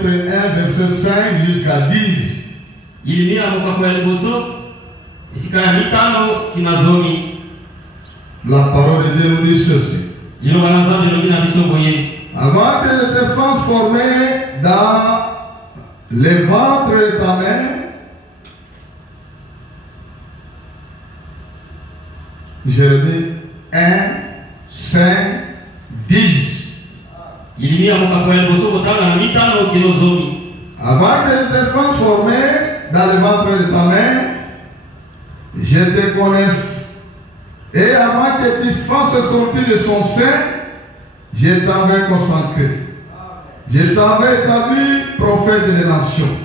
chapitre 1, verset 5 jusqu'à 10. La parole de Dieu nous dit ceci. Avant que je te transformé dans le ventre de ta mère, Jérémie 1, 5, 10. Avant que je te transformé dans le ventre de ta mère, je te connaisse. Et avant que tu fasses sortir de son sein, je t'avais consacré. Je t'avais établi prophète des nations.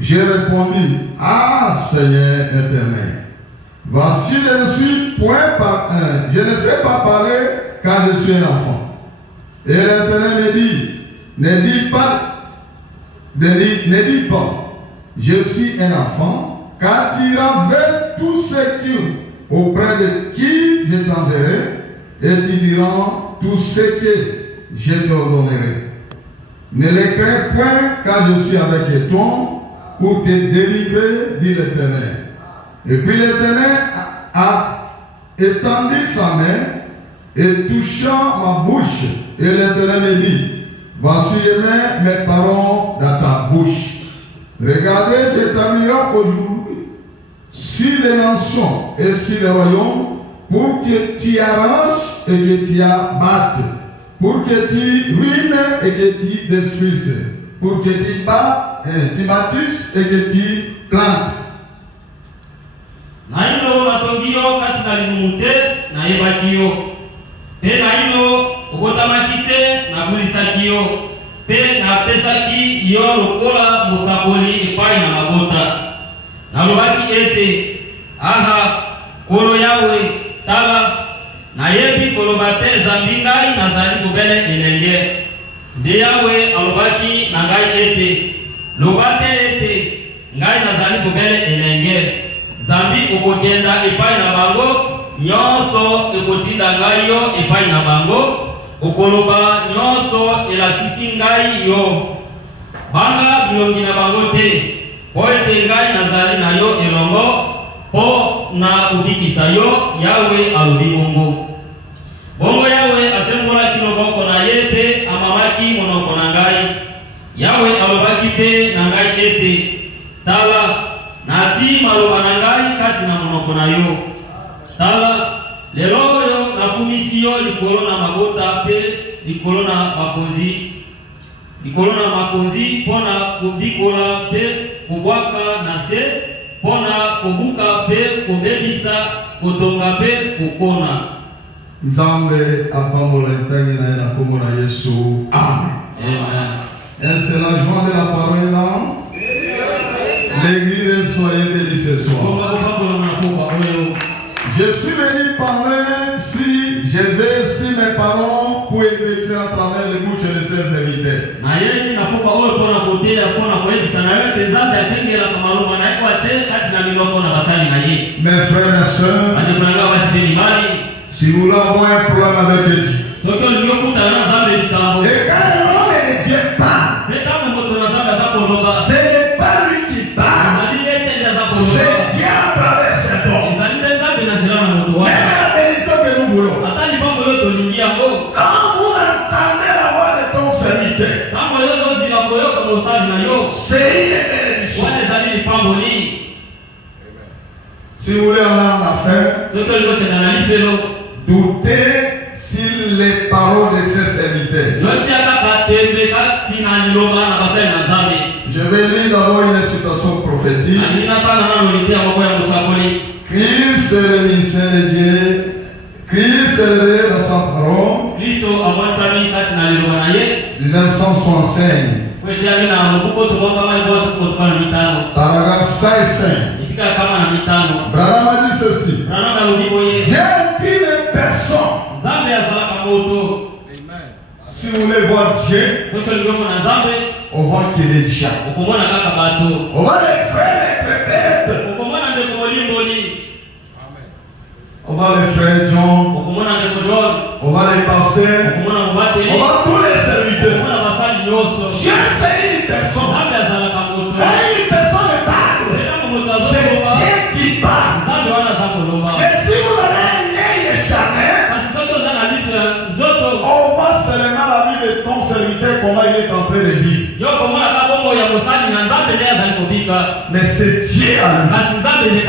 J'ai répondu, ah Seigneur éternel, voici je ne sais pas parler quand je suis un enfant. Et l'Éternel me dit, ne dis pas, je suis un enfant, car tu iras vers tous ceux auprès de qui je t'enverrai, et tu diras tout ce que je t'ordonnerai. Ne les crains point, car je suis avec toi pour te délivrer, dit l'Éternel. Et puis l'Éternel a étendu sa main et toucha ma bouche. Et l'Éternel me dit, voici je mets mes paroles dans ta bouche. Regardez, je t'amènerai aujourd'hui sur les nations et sur les royaumes, pour que tu arranges et que tu abattes, pour que tu ruines et que tu détruises, pour que tu bâtisses et que tu plantes. Naino matongio katika limute na ebakio. Pe naino ogotamakite na bulisakio. Pe na pesaki yo lokola musaboli epai na magota. Na lobaki ete aha kolo yawe tala na yebi kolobate zambingai na zali kubele elenge. Nde yawe alobaki na ngai ete lobate ete ngai na zali kubele elenge. Zambi ukotenda epai na bango nyonso ekotinda ngai yo epai na bango ukoloba nyonso elakisi ngai yo banga bilongi na bango te po ete ngai nazali na yo elongo po na kubikisa yo yawe alobi bongo yawe asembolaki loboko na ye pe amamaki monoko na ngai yawe alobaki pe na ngai ete tala nati maloba na ngai kati na monoko na yo tala lelo oyo nakumisi yo likolo na mabota pe likolo na makonzi mpona kobikola pe kobwaka na se mpona kobuka pe kobebisa kotonga pe kokona. Nzambe apambola ntangi na ye na kombo na Yesu. Amen. Amen. Et c'est la joie de la parole là. L'église soyez bénie ce soir. Je suis venu parler si je vais sur mes parents pour exercer à travers les bouches de ses invités. Mes frères et sœurs, si nous avons un problème avec Dieu, et quand l'homme de Dieu parle, ce n'est pas lui qui parle, c'est Dieu à travers cet homme. Même la bénédiction que nous voulons, quand vous entendez la voix de ton serviteur, c'est une bénédiction. Si vous voulez en affaire, doutez sur les paroles de ses serviteurs. Je vais lire d'abord une citation prophétique. Christ est le ministère de Dieu. Christ est révélé dans sa parole. 1965. Paragraphe 5. Branham a dit ceci. Dieu est une personne. Si vous voulez voir Dieu, on voit qu'il est déjà. On voit les frères, les bêtes. On voit les frères John. On voit les pasteurs. On voit tous les serviteurs. Dieu c'est une personne. Quand une personne parle, c'est Dieu qui parle. Mais si vous avez un œil échappé, on voit seulement la vie de ton serviteur, comment il est en train de vivre. Mais c'est Dieu à lui.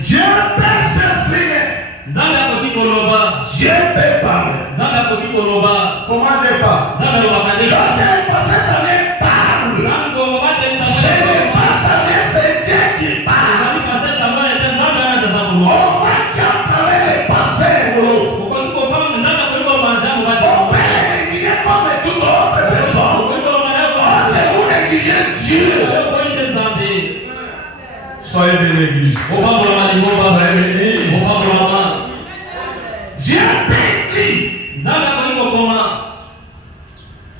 Dieu peut s'exprimer. Dieu peut parler. Comment Dieu parle? Quand c'est passé, ça me parle. Ce n'est pas ça, mais c'est Dieu qui parle. On va qu'à travers les passés. On peut les négliger comme toute autre personne. On peut négliger Dieu. Soyez bénis. Dieu t'écrit.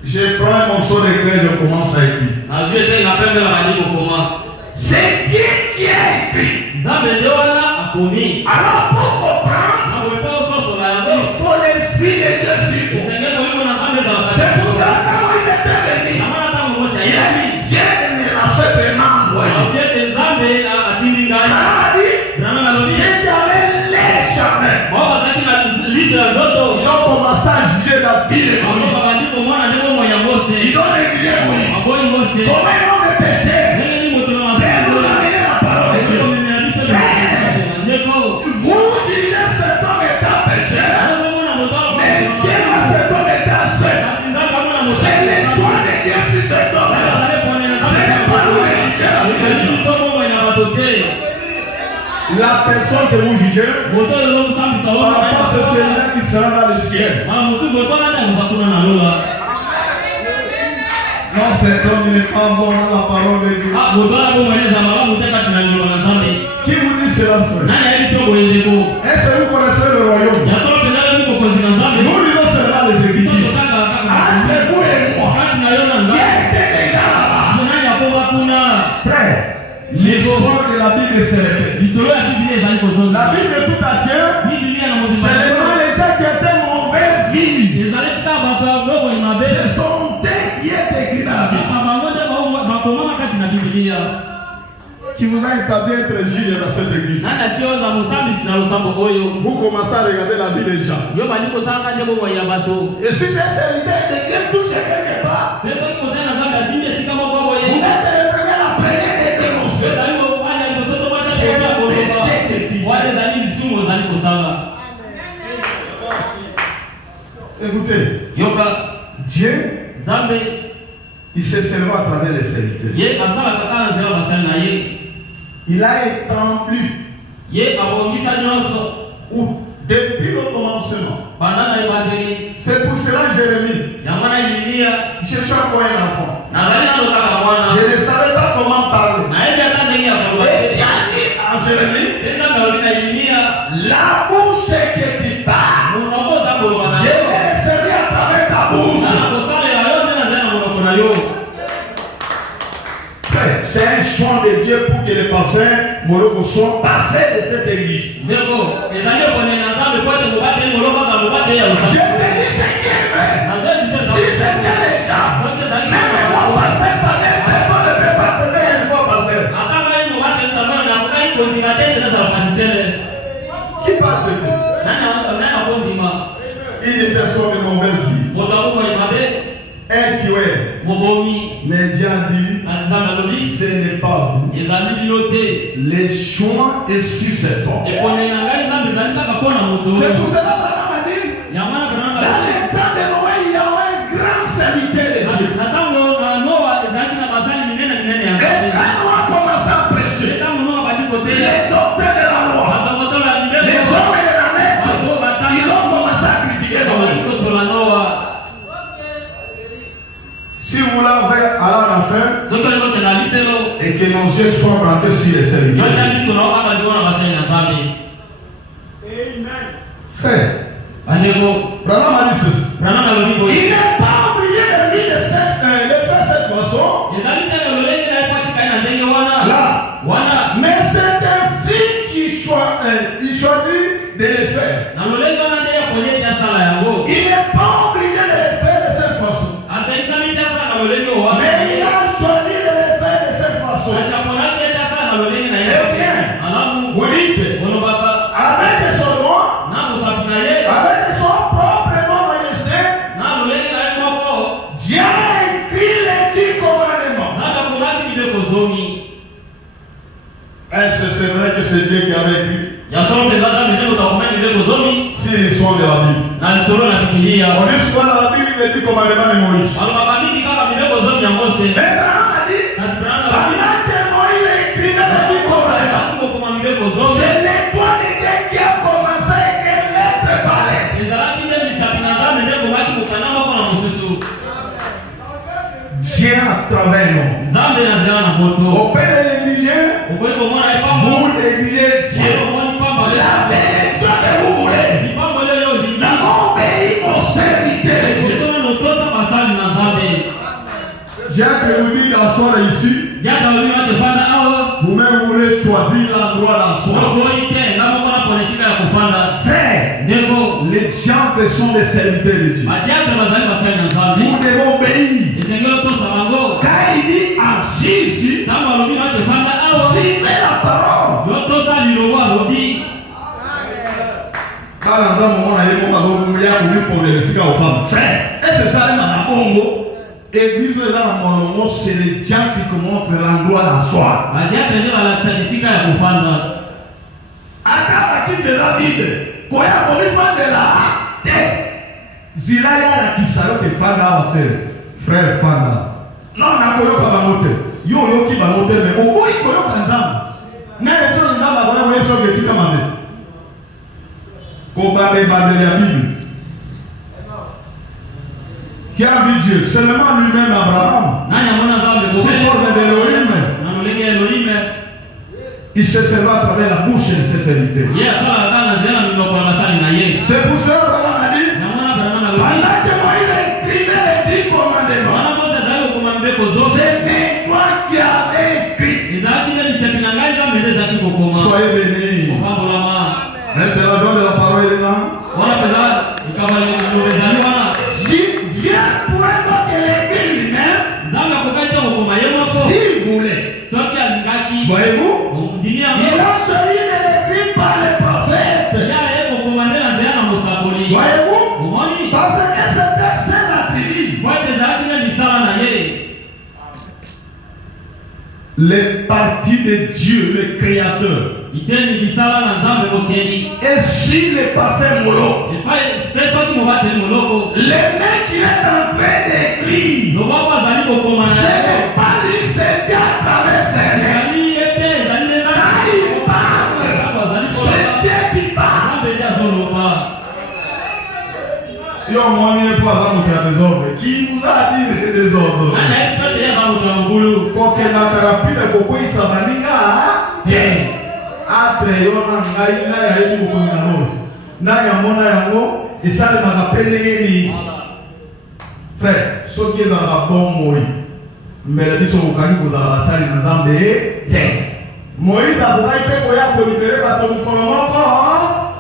Je prends un morceau de clé, je commence à écrire. C'est Dieu qui a écrit. Alors pour comprendre, il faut l'esprit de Dieu sur vous. C'est pour ça que quand il était venu, il a dit Dieu ne me l'a certainement envoyé. Ils ont commencé à juger la vie de Moïse. Ils ont négligé Moïse. Comment ils ont me péché? Frère, nous amener la parole de Dieu. Frère, vous disiez cet homme était pécheur, mais Dieu a cet homme était seul. C'est les soins de Dieu sur cet homme-là. Ce n'est pas nous négliger la vie de Dieu. La personne que vous jugez, parfois c'est celui-là qui sera dans le ciel. Non, cet homme n'est pas bon dans la parole de Dieu. Qui vous dit cela, frère? Est-ce que vous connaissez le royaume? Nous lisons seulement les Écritures. Entre vous et moi, qui a été déjà là-bas? Frère, l'histoire de la Bible est célèbre. La Bible est tout entière. Seulement les gens qui étaient mauvais vivent. Ce sont eux qui est écrit dans la Bible. Qui vous a établi être juge dans cette église. Vous commencez à regarder la vie des gens. Et si c'est serviteur de Dieu touche quelque part, vous êtes le premier à première de dénoncer. Écoutez, Dieu, il se servait à travers les serviteurs. Il a établi depuis le commencement. C'est pour cela Jérémie cherchait encore un enfant. Je ne savais pas comment parler. Et Dieu a dit à Jérémie, la bouche que tu parles, je vais le servir à travers ta bouche. C'est un choix de Dieu pour que les pasteurs Moloko soient passés de cette église. Je te dis ce qui est vrai. Si c'était les gens, même moi passer, ça même personne ne peut passer une fois passer. Qui passe? Une personne de mauvaise vie. Un tueur. Mais Dieu a dit, ce n'est pas vous. Les choix est sur cet homme. C'est pour cela que Madame a dit, dans les temps de Noé, il y a un grand serviteur de Dieu. Et quand Noé a commencé à prêcher, les docteurs de la loi, les hommes et la lettre, ils ont commencé à critiquer Noé. Si vous voulez aller à la fin et que nos yeux soient braqués sur les serviteurs. Frère, Branham a dit ceci. Il n'est pas obligé de dire de faire cette façon. Là, mais c'est ainsi qu'il choisit de le faire. Il n'est pas obligé de le faire de cette façon. Mais il a choisi de le faire de cette façon. Eh bien, vous dites, avec son nom, avec son propre nom magistère, Dieu a écrit les 10 commandements. Est-ce que c'est vrai que c'est Dieu qui avait écrit? C'est l'histoire de la Bible. On dit souvent dans la Bible, il est dit commandement de Moïse. Mais Branham a dit, pendant que Moïse écrivait les 10 commandements, c'est l'étoile de Dieu qui a commencé à écrire lettre par lettre. Dieu à travers nous. Au Père de l'Indigène, vous négligez Dieu. La bénédiction que vous voulez. D'abord, obéir aux serviteurs de Dieu. Jacques vous dit d'asseoir ici. Vous-même voulez choisir l'endroit d'asseoir. Frère, les gens sont des serviteurs de Dieu. Nous devons obéir. Car il dit ainsi ici, suivez la parole. Quand dans un moment, frère, est-ce que ça est dans la Congo? Église là dans mon nom, c'est les gens qui montrent l'endroit d'asseoir. Attends, qui te l'a dit? Quoi a commis faire de la tête? Zilaya la kisaro te fanda wasere. Frère fanda. Non, na koyo kabamote. Yo ki bamote mais au boy koyo kanzam. Na ezo ndaba bana weso getika mame. Ko ba la Bible. Qui a vu Dieu? Seulement lui-même Abraham. C'est forme d'Elohim. Il se serva à travers la bouche de ses serviteurs. C'est pour ça qu'on a dit, pendant que Moïse écrivait les 10 commandements, c'est moi qui avais écrit. Soyez bénis. C'est la joie de la parole est là. Dieu pourrait donc l'aider lui-même. S'il voulait. Voyez-vous? Il a choisi de l'écrire par les prophètes. Voyez-vous? Parce que c'était ses attributs. Les parties de Dieu, le Créateur. Et s'il est passé mollo, les mecs qui est en train d'écrire, ce n'est pas lui, c'est Dieu à travers ses mains. Qui vous a dit les désordres? Pour que la thérapie de Boko Isamanika, après Yona Naina et Mukonano, Nayamona Yango, et ça ne m'a pas pénétré. Frère, ce qui est dans la bombe, Moïse, mais la mission au Kani, vous avez la salle dans Zambé, Moïse a voulu que vous libérez par ton commandement.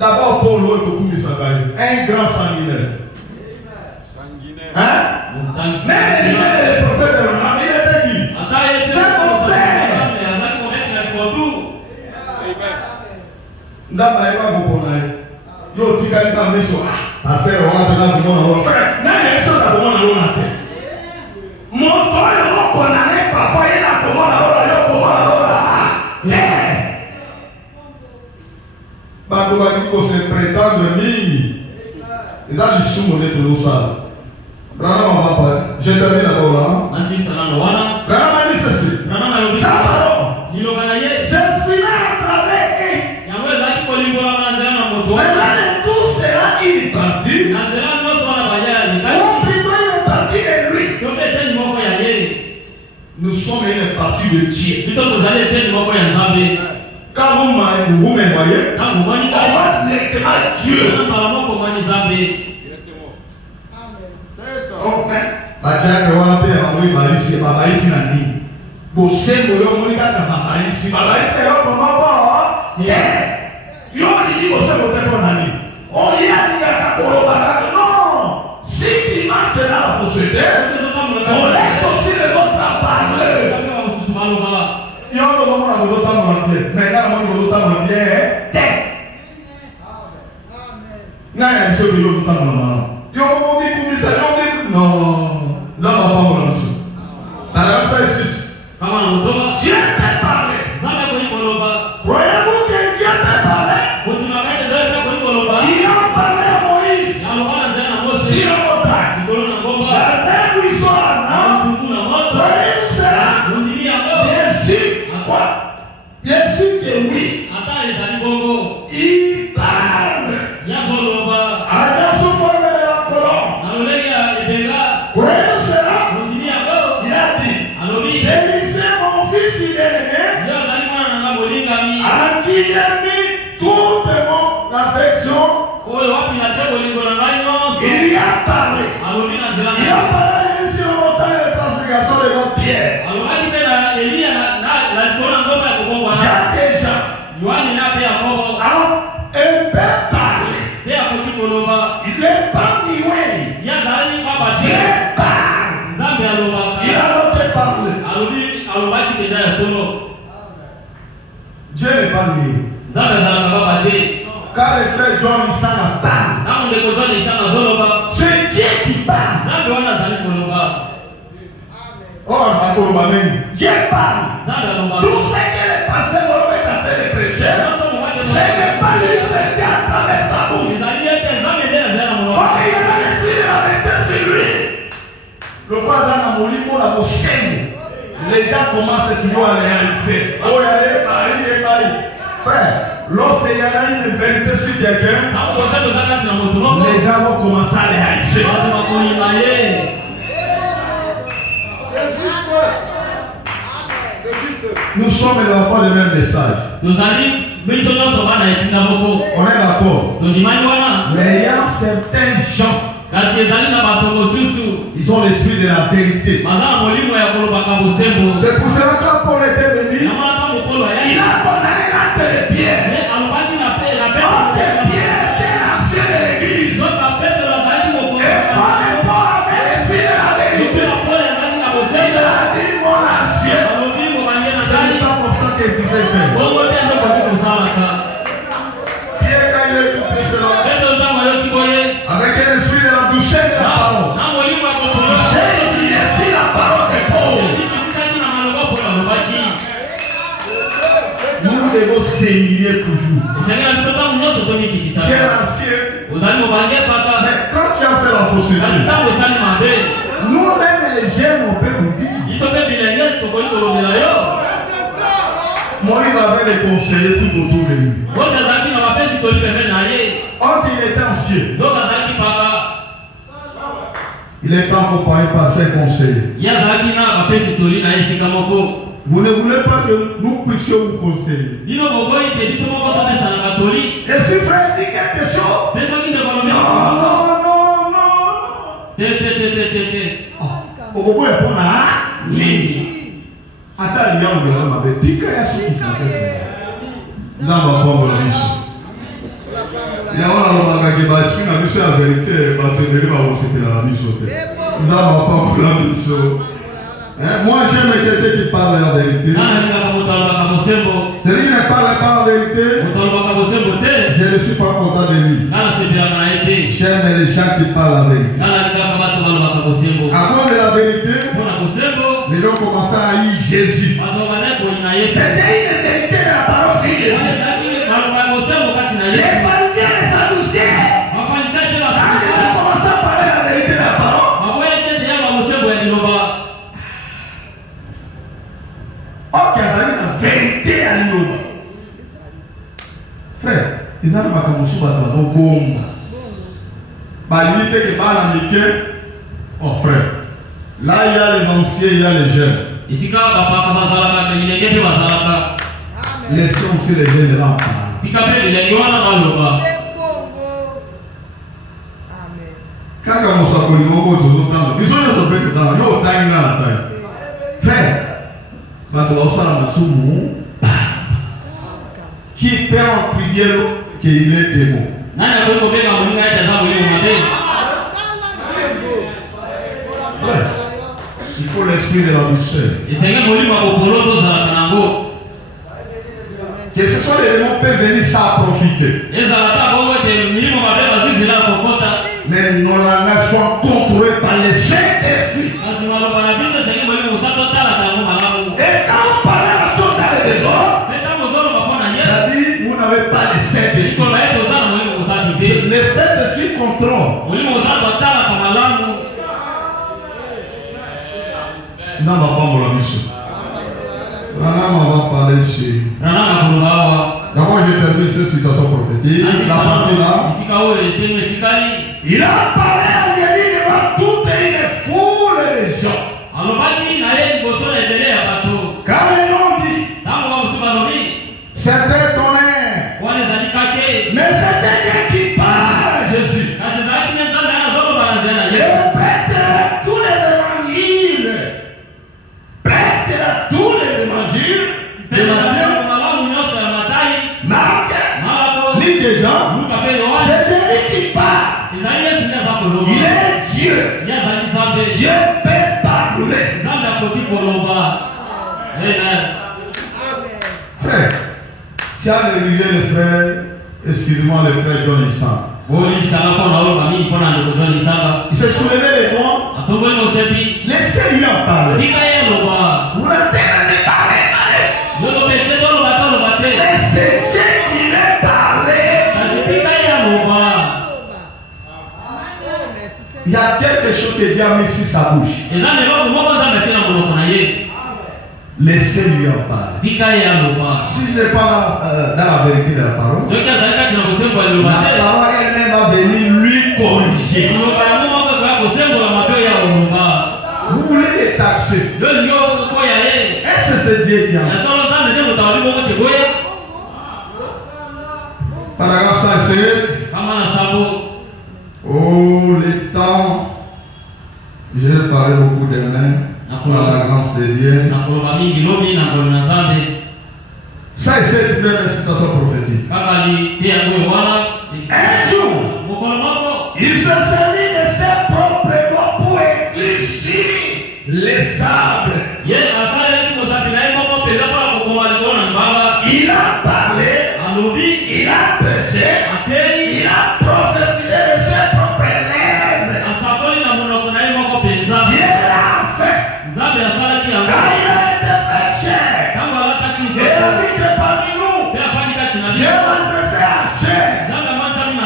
D'abord, Paul, un grand sanguinaire. Hein? Même les prophètes de l'homme, il était qui? C'est mon frère. D'abord, vous connaissez. Yo, tu as dit à mes soeurs, parce qu'on a besoin de mon frère. Il y a des choses à mon tête. Mon toit, on connaît parfois, il a comment la Bako Bako se prétendre mingi. Et dans le chou, on est pour nous ça. Branham va pas. Je termine d'abord là. Branham a dit ceci. Sa parole s'exprime à travers eux. Cela de tout sera une partie. Ou plutôt une partie de lui. Nous sommes une partie de Dieu. Quand vous me voyez, on va directement à Dieu. Bajaka wanape abui balisi babaisi na nini? Bosembo yo monika ka babaisi. Babaisi yo mama ba. Yo dit que c'est votre bon ami. On y a dit que non. Si tu marches dans la société, on laisse aussi les autres parler. Yo no vamos a votar por bien. Mais là on va voter por bien. Na é seu filho votar por mal. Yo vou me começar non. Ça va pas mon monsieur. Alors ça ici. Kama mtoba. Dieu t'a parlé. Zama kwa ikoloba. Croyez-vous que Dieu t'a parlé? Kutumakaje zote kwa ikoloba. Il a parlé à Moïse. Alokana zena Mose. Sur la montagne. Ikolo na ngomba. La terre lui soit, non? Mungu na moto. Croyez-vous cela? Mundimi ya ngomba. Bien sûr. Quoi? Bien sûr que oui. Ata ezali bongo. Il parle. Yazoloba. Alors sous forme de la colombe. Naloleli ya ebenga. Croyez-vous cela? Mundimi ya ngomba. Il a dit. Alobi. C'est laissé mon fils bien-aimé. Yazali mwana na bolingami. À qui j'ai mis toute mon affection. Oyo wapi na chebo lingo na ngai nyonso. Il lui a parlé. Alobi na zela. Il a parlé sur la montagne de transfiguration de notre Pierre. Alobaki pe na Elia na likolo ngomba ya kobongwana. Jacques et Jean. Yohani na pe Yakobo. Était parlé. Pe akoki koloba. Il est parmi oui. Yazali baba Dieu che. parle. Nzambe alobaka. Il a notre parlé. Alobaki pe ya solo. Dieu n'est pas lui. Nzambe azalaka baba te. Car les frères John ils s'en parlent. Na ndeko John isanga zoloba. C'est Dieu qui parle. Nzambe wana azali koloba. Oh, à Colombamen. Dieu parle. Nzambe alobaka. Tout ce que les pasteurs vont mettre à faire les péchés, ce n'est pas lui, c'est Dieu à travers sa bouche. Ezali ete Nzambe nde azala Comme moloko. il a l'esprit de la vérité sur lui. Le roi dans la moliko, la bouchée. Les gens commencent toujours à réaliser. Oh, il y a les paris, les paris. Frère, lorsqu'il y en a une vérité sur quelqu'un, Na kokosa tozaka na moto moko. les gens vont commencer à réaliser. Watu wakulima ye. Nous sommes les enfants du même message. Tozali biso nyonso bana etinda moko. On est d'accord. Tondimani wana. Mais il y a certains gens, Kasi ezali na bato mosusu. ils ont l'esprit de la vérité. Baza na molimo ya kolobaka bosembo. C'est pour cela que quand Paul était venu, Yamonaka mokolo ya Il a condamné l'acte de Pierre. Mais alobaki na pe na pe. L'acte de Pierre était l'ancien de l'église. Zoka Petro azali mokolo. Et comme Paul avait l'esprit de la vérité, Yokola Paul azali na il bosembo. a dit mon ancien. Alobi mobange na c'est ngai. pas comme ça qu'il pouvait faire. Bongo te ndo komi kosalaka. Pierre, quand il est venu cela, Petro ntango ayoki boye. avec un esprit de la douceur de la parole, Na molimo ya kokolo. J'ai ici la parole de Paul. Ebikisaki na maloba Paul alobaki. nous devons s'humilier toujours. Esengeli na biso ntango nyonso J'ai tomikikisaka. l'ancien, Ozali mobange pata. mais quand tu as fait la Kasi société, ntango osali mabe. nous-mêmes les jeunes, on peut vous dire, Biso mpe bilenge tokoki kolobela yo. Moïse avait des conseillers tout autour de lui. Moïse azalaki na bapesi toli pembeni na ye. Quand il était ancien, Nzoka azalaki paka. il est accompagné par ses conseillers. Ye azalaki na bapesi toli na ye esika moko. Vous ne voulez pas que nous puissions vous conseiller. Bino boboyi te biso moko topesanaka toli. Et si frère dit quelque chose, Mpe soki ndeko alobi non, non, non, non. te. Okobo répondre à nini. Ata liyango de l'homme avec tika ya soki sase. Nzamba bongo la biso. Yango nalobaka ke basiki na biso ya vérité bato ebele bakosepela na biso te. Nzamba bongo la biso. Moi j'aime quelqu'un qui parle la vérité. Nana alingaka moto alobaka bosembo. Celui qui ne parle pas la vérité, Moto alobaka bosembo te. je ne suis pas content de lui. Nana sepelaka na ye te. J'aime les gens qui parlent la vérité. Nana alingaka bato balobaka bosembo. À cause de la vérité, Mpona bosembo. les gens commençaient à haïr Jésus. Bato banaye koyina Yesu. C'était une vérité de la parole sur Jésus. Ezalaki balobaka bosembo kati na Les Yesu. pharisiens et les sadducéens, Bafarisayo mpe quand ils bafarisayo. ont commencé à parler la vérité de la parole, Baboyi te te ya babosembo ya liloba. ok, il y a une vérité à nous. Frère, ils ont makambo sur bato bazobonga. Balingi te ke bana mike. Oh frère, là il y a les anciens, il y a les jeunes. Esika bapaka bazalaka bilenge mpe bazalaka. Laissons aussi les jeunes là en parler. Tika mpe bilenge wana baloba. Kaka mosakoli moko tozotanga biso nyonso mpe totanga yo otangi nga na tai. Frère, bato baosala masumu qui peut en prier qu'il est démon. Nani atakubeba mwenga tazama leo mabele. Il faut l'esprit de la douceur. Que ce soit les démons peuvent venir sans profiter. Mais nos langages sont contrôlés par les Saint-Esprit. Et quand on parle à la chose dans les désordres, c'est-à-dire vous n'avez pas le Saint-Esprit. Le Saint-Esprit contrôle. Non, papa, mon ami. On va parler ici. D'abord, je termine cette citation prophétique. La partie là. Il a parlé à Élie devant toute une foule de gens. Car les noms dit, c'était tonnerre. Mais c'était Dieu qui parle à Jésus. Et presque tous les évangiles, Marc, ni des gens, c'est Jésus qui parle. Il est Dieu. Dieu peut parler. Frère, si à négligé les frères, excusez-moi, les frères John Issan. Il s'est soulevé les doigts. Laissez-lui en parler. Vous n'entendez pas parler. Mais c'est Dieu qui veut parler. Il y a quelque chose que Dieu a mis sur sa bouche. Laissez-lui en parler. Si je n'ai pas dans la vérité de la parole, la parole elle-même va venir lui corriger. Vous voulez les taxer. Est-ce que c'est Dieu qui a mis? Paragraphe 107. Oh, les temps. Je vais parler beaucoup de mains. Par la grâce de Dieu. Ça, c'est une citation prophétique. Un jour, il se servit de ses propres doigts pour éclaircir les sables. Il a parlé, il a prêché, il a prophétisé de ses propres lèvres. Dieu l'a fait. Car il a été fait chair. Et habite parmi nous. Dieu m'a fait à chair.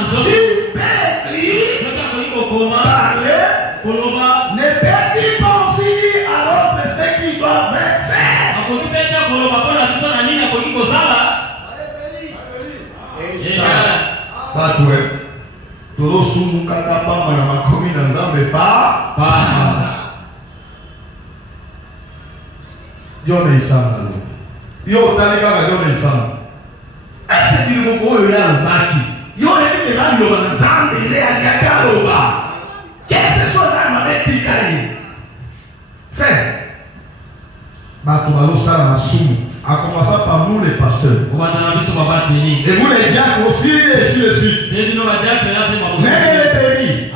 Si Pétri parler, ne peut-il pas aussi dire à l'autre ce qu'il doit faire? Pas toi. Tolo sumu kata pamba na makomi na nzambe pa. John Isana. Yo tali kaka John Isana. Ese kile moko yo ya lubaki. Yo ne ni radio na nzambe le anyakaloba. Qu'est-ce que ça m'a dit kali? Frère. Bato balosa na sumu. À commencer par nous les pasteurs. Et vous les diacres aussi, et ainsi de suite. Mais les péris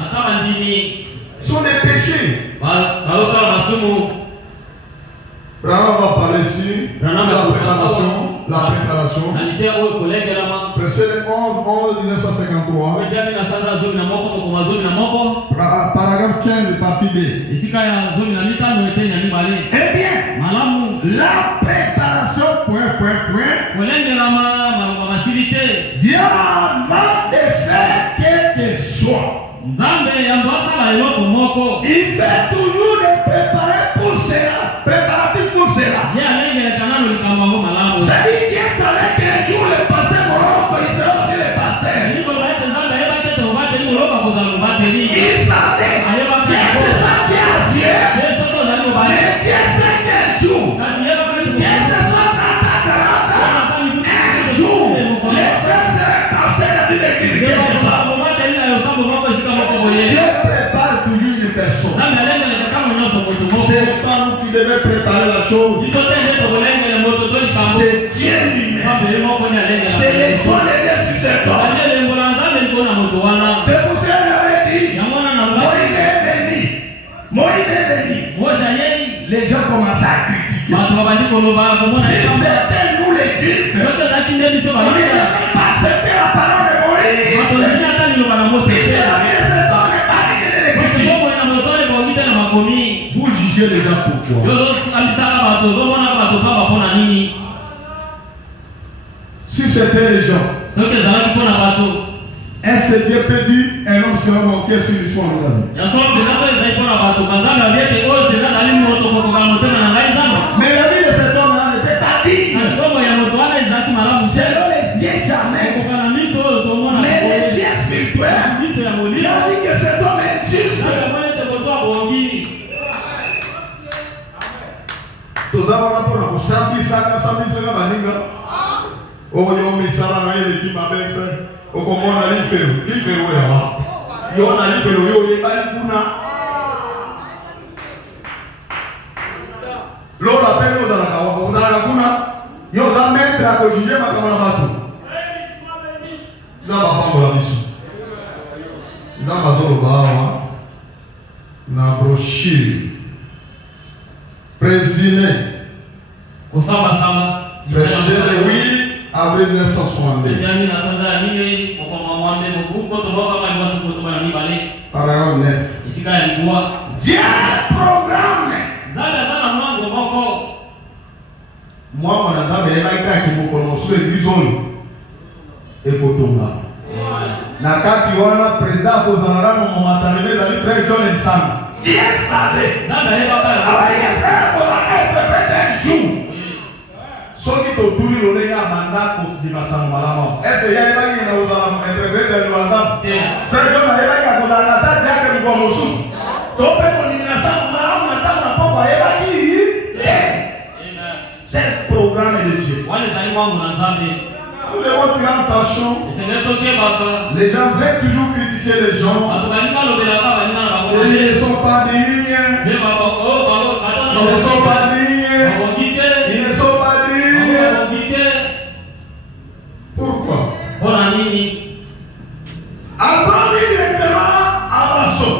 sont des péchés. Brahma va parler ici la préparation. Verset 11, 1953. Paragraphe 15, partie B. Eh bien, la préparation, Dieu de faire quelque chose. Il fait toujours de préparer pour cela. Préparatif pour cela. C'est-à-dire Dieu savait qu'un jour le pasteur Morocco, il sera aussi le pasteur. Il savait. Dieu c'est ça, Dieu a ciel. Mais Dieu sait quel jour. Dieu c'est soit 30 40. Un jour, les frères seraient passés dans une église. Dieu prépare toujours une personne. C'est pas nous qui devons préparer la chose. C'est Dieu lui-même. C'est les soins de Dieu sur cette terre. Si c'était nous l'Église, on n'aurait pas accepté la parole de Moïse. Puisque la vie de cet homme n'est pas digne de l'Écriture. Vous jugez les gens pourquoi? Si c'était les gens, est-ce que Dieu peut dire un homme sera manqué sur l'histoire de David? Mais la vie de cet homme-là n'était pas digne. Selon les yeux jamais, mais les yeux spirituels, Dieu a dit que cet homme est juste. Okomona lifero yawa yona lifero yo yebali kuna lola pelo za kawa kuna yo za metra ko jije makamana batu na bapambo la biso na mazolo bawa na brochure présumé kusamba samba prêché le 8 avril 1962 Paragraphe 9. Dieu programme. Moi, mon ami, il m'a dit que mon sur l'église et Kotonga. Na kati wana président kozana na momatanele za frère John Nsang. Dieu savait. Alors les frères kozana interpréter un jour. Soki to tuli lolenga banda ko dimasano malama. Est-ce qu'il y a pas qui na ozala interpréter le bandam? Frère John na eba ka kozana tata yake mko mosu. To pe ko diminasa malama na tata na poko eba ki. C'est le programme de Dieu. Nous devons faire attention. Les gens veulent toujours critiquer les gens. Ils ne sont pas dignes. Ils ne sont pas dignes. Ils ne sont pas dignes. Pourquoi? Apprenez directement à Masso.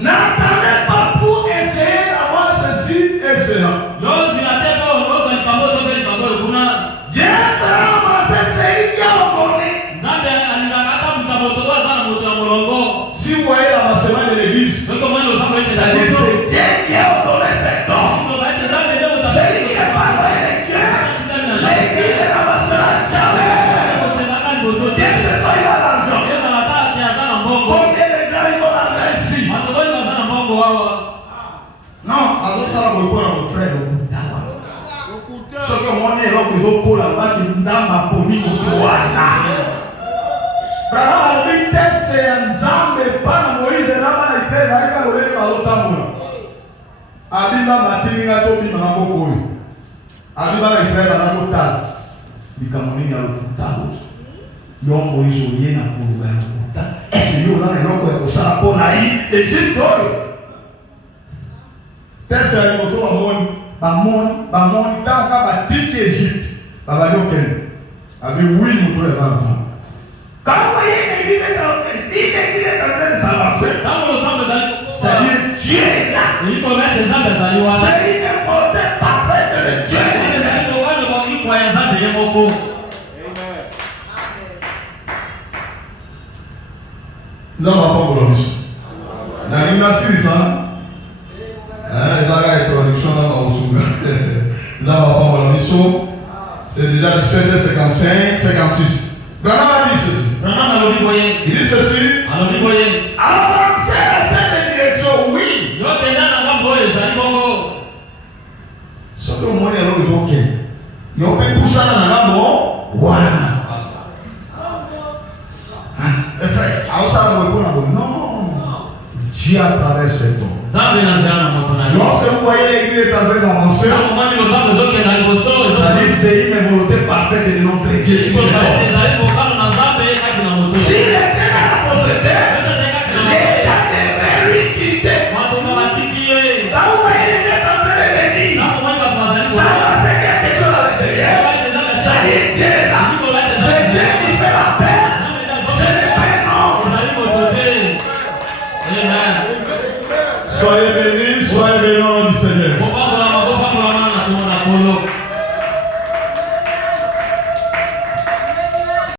N'attendez pas pour essayer d'avoir ceci et cela. Dieu va avancer celui qui a ordonné. Si vous voyez l'avancement de l'église, ça dit c'est Dieu qui a ordonné cet homme. Celui qui n'est pas loin de Dieu, l'église n'avancera jamais. Dieu sait ça, il a l'argent. Combien de gens ils ont l'argent ici? Non, alors ça va vous répondre à votre frère. Ce que mon élève que je peux là-bas qui me donne ma police au Rwanda. Bravo, le test c'est un zambe, pas Moïse et là-bas, il fait la calorée de l'automne. Abiba Matininga Tobi Manamoko. Abiba il fait la Nakota. Il camomine à l'automne. Yon Moïse ou Yéna pour le l'automne. Est-ce que yon a un homme qui a ça pour naï et c'est drôle. Test c'est un morceau à mon. Bamoni tanka batiki Égypte babalioken abi oui nous tous les enfants quand vous voyez l'église s'avancer c'est-à-dire Dieu est là c'est une volonté parfaite de Dieu. Nous n'avons pas pour la mission la mission introduction dans ma Osunga. Nous avons pas la mission. C'est déjà 17h55, 56. Branham dit ceci. Il dit ceci. Avancer dans cette direction, oui. Ce que moi, les gens disent, ok. Ils ont fait tout ça dans la bon. Voilà. Et frère, non. Dieu à travers cet homme. Lorsque vous voyez l'église est en train d'avancer, ça dit c'est une volonté parfaite de notre Dieu.